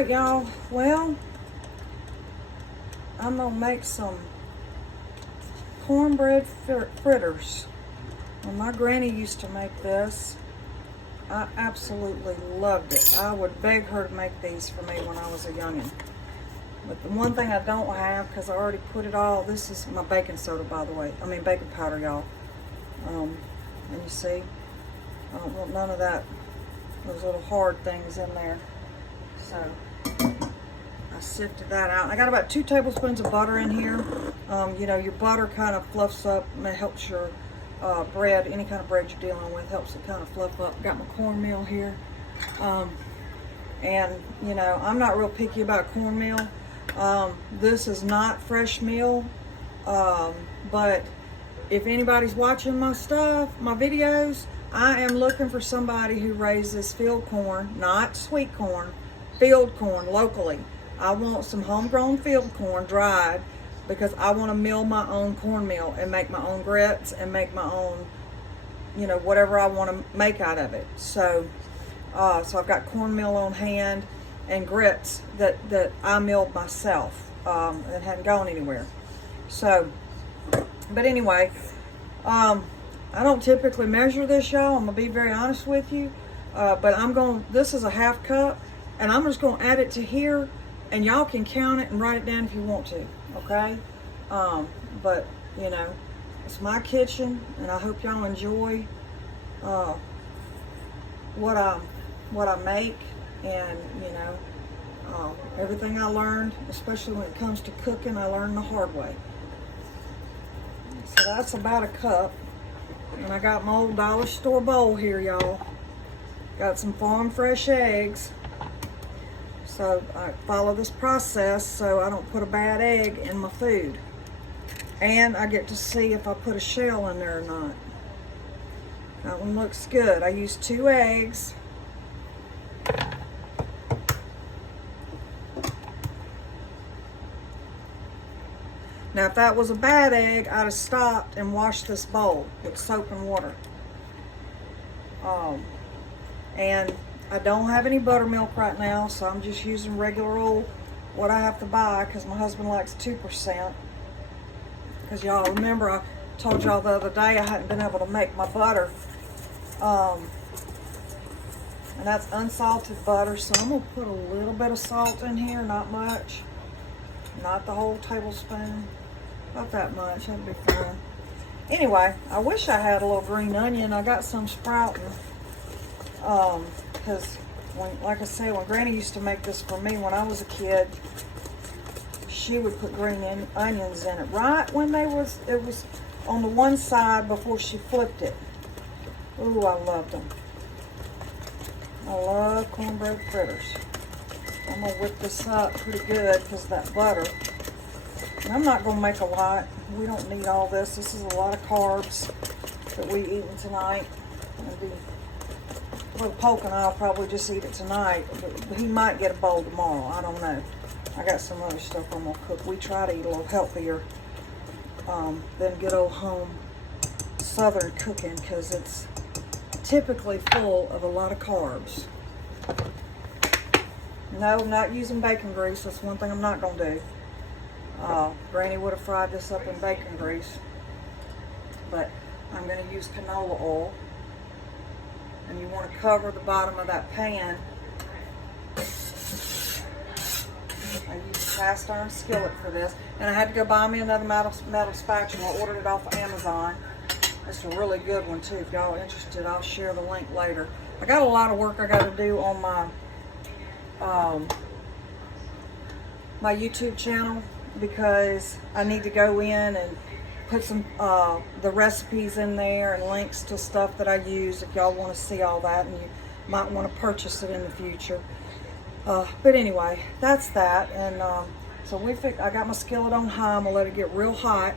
right, y'all. Well, I'm gonna make some cornbread fritters. Well, my granny used to make this. I absolutely loved it. I would beg her to make these for me when I was a youngin'. But the one thing I don't have, because I already put it all, this is my baking soda, by the way. I mean baking powder, y'all. And you see, I don't want none of that, those little hard things in there. So I sifted that out. I got about 2 tablespoons of butter in here. You know, your butter kind of fluffs up and it helps your bread, any kind of bread you're dealing with, helps it kind of fluff up. Got my cornmeal here. And, you know, I'm not real picky about cornmeal. This is not fresh meal, but if anybody's watching my stuff, my videos, I am looking for somebody who raises field corn, not sweet corn, field corn locally. I want some homegrown field corn dried because I want to mill my own cornmeal and make my own grits and make my own, you know, whatever I want to make out of it. So I've got cornmeal on hand and grits that I milled myself that hadn't gone anywhere. So, but anyway, I don't typically measure this, y'all. I'm gonna be very honest with you, but this is a 1/2 cup, and I'm just gonna add it to here, and y'all can count it and write it down if you want to, okay? But you know, it's my kitchen, and I hope y'all enjoy what I make, and you know, everything I learned, especially when it comes to cooking, I learned the hard way. So that's about 1 cup. And I got my old dollar store bowl here, y'all. Got some farm fresh eggs. So I follow this process so I don't put a bad egg in my food. And I get to see if I put a shell in there or not. That one looks good. I used 2 eggs. Now, if that was a bad egg, I'd have stopped and washed this bowl with soap and water. And I don't have any buttermilk right now, so I'm just using regular old, what I have to buy, because my husband likes 2%. Because y'all remember, I told y'all the other day I hadn't been able to make my butter. And that's unsalted butter, so I'm going to put a little bit of salt in here, not much. Not the whole tablespoon. About that much, that'd be fine. Anyway, I wish I had a little green onion. I got some sprouting. Because, like I said, when Granny used to make this for me when I was a kid, she would put green onions in it. Right when it was on the one side before she flipped it. Ooh, I loved them. I love cornbread fritters. I'm going to whip this up pretty good because of that butter. And I'm not going to make a lot. We don't need all this. This is a lot of carbs that we eating tonight. Well, Polk and I'll probably just eat it tonight. But he might get a bowl tomorrow. I don't know. I got some other stuff I'm going to cook. We try to eat a little healthier than good old home southern cooking because it's typically full of a lot of carbs. No, I'm not using bacon grease. That's one thing I'm not going to do. Granny would have fried this up in bacon grease. But I'm going to use canola oil. And you want to cover the bottom of that pan. I use a cast iron skillet for this. And I had to go buy me another metal spatula. I ordered it off of Amazon. It's a really good one too. If y'all are interested, I'll share the link later. I got a lot of work I got to do on my YouTube channel because I need to go in and put some the recipes in there and links to stuff that I use if y'all want to see all that, and you might want to purchase it in the future. But anyway, that's that. And so I got my skillet on high. I'm gonna let it get real hot,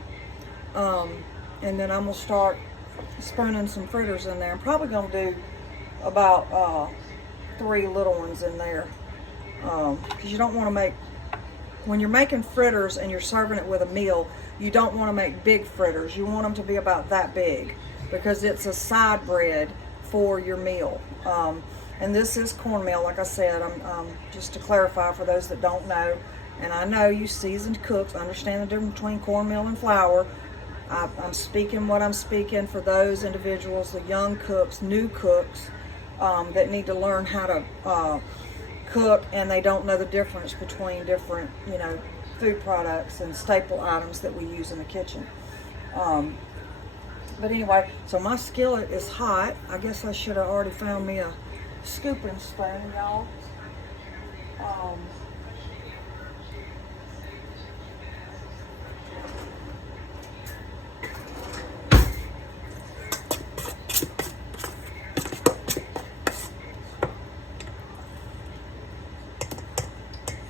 and then I'm gonna start spooning some fritters in there. I'm probably gonna do about 3 little ones in there. Because you don't want to make, when you're making fritters and you're serving it with a meal, you don't want to make big fritters. You want them to be about that big because it's a side bread for your meal. And this is cornmeal, like I said. Just to clarify for those that don't know. And I know you seasoned cooks understand the difference between cornmeal and flour. I'm speaking what I'm speaking for those individuals, the young cooks, new cooks, that need to learn how to cook, and they don't know the difference between different, food products and staple items that we use in the kitchen. But anyway, so my skillet is hot. I guess I should have already found me a scooping spoon, y'all.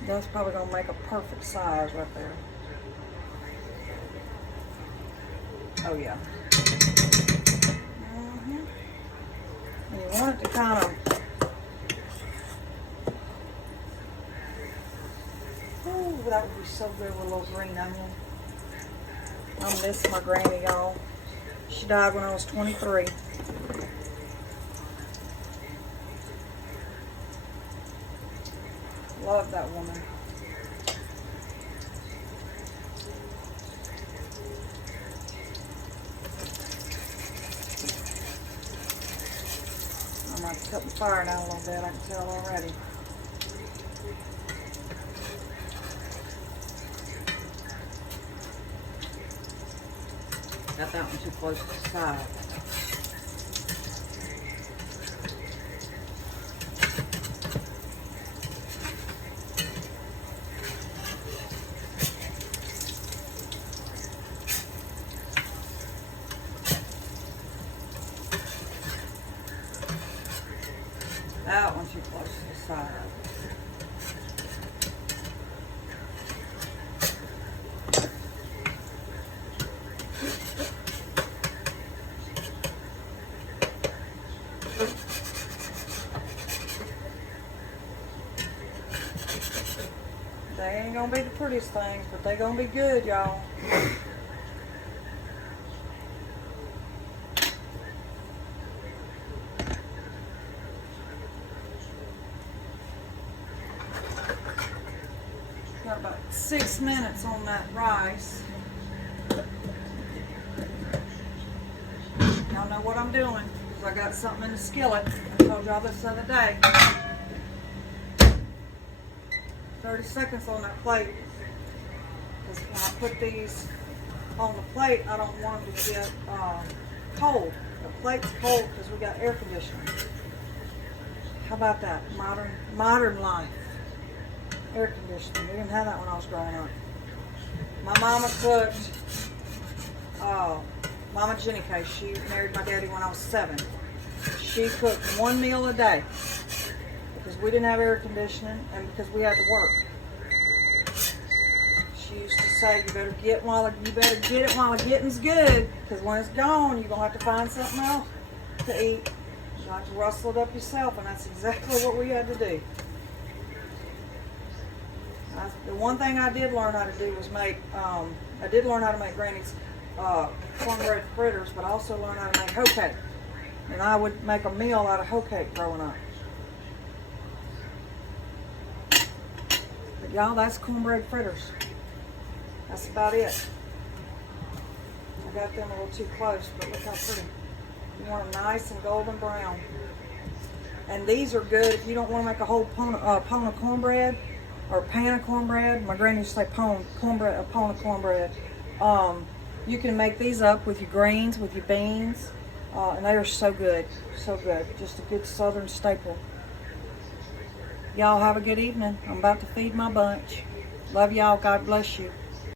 That's probably going to make a perfect size right there. Oh, yeah. And you want it to kind of... Ooh, that would be so good with a little green onion. I miss my granny, y'all. She died when I was 23. Love that woman. I might cut the fire down a little bit, I can tell already. Got that one too close to the side. That one's too close to the side. They ain't gonna be the prettiest things, but they gonna be good, y'all. Got about 6 minutes on that rice. Y'all know what I'm doing, because I got something in the skillet. I told y'all this the other day. 30 seconds on that plate. Because when I put these on the plate, I don't want them to get cold. The plate's cold because we got air conditioning. How about that? Modern life. Air conditioning. We didn't have that when I was growing up. My mama cooked, Mama Jenny Case, she married my daddy when I was 7. She cooked 1 meal a day because we didn't have air conditioning and because we had to work. She used to say, you better get it while the getting's good, because when it's gone, you're gonna have to find something else to eat. You have to rustle it up yourself, and that's exactly what we had to do. The one thing I did learn how to do was make, I did learn how to make Granny's cornbread fritters, but I also learned how to make hoe cake. And I would make a meal out of hoe cake growing up. But y'all, that's cornbread fritters. That's about it. I got them a little too close, but look how pretty. You want them nice and golden brown. And these are good if you don't want to make a whole pound of cornbread, or pan of cornbread. My granny used to say pound of cornbread. You can make these up with your greens, with your beans, and they are so good, so good. Just a good southern staple. Y'all have a good evening. I'm about to feed my bunch. Love y'all. God bless you.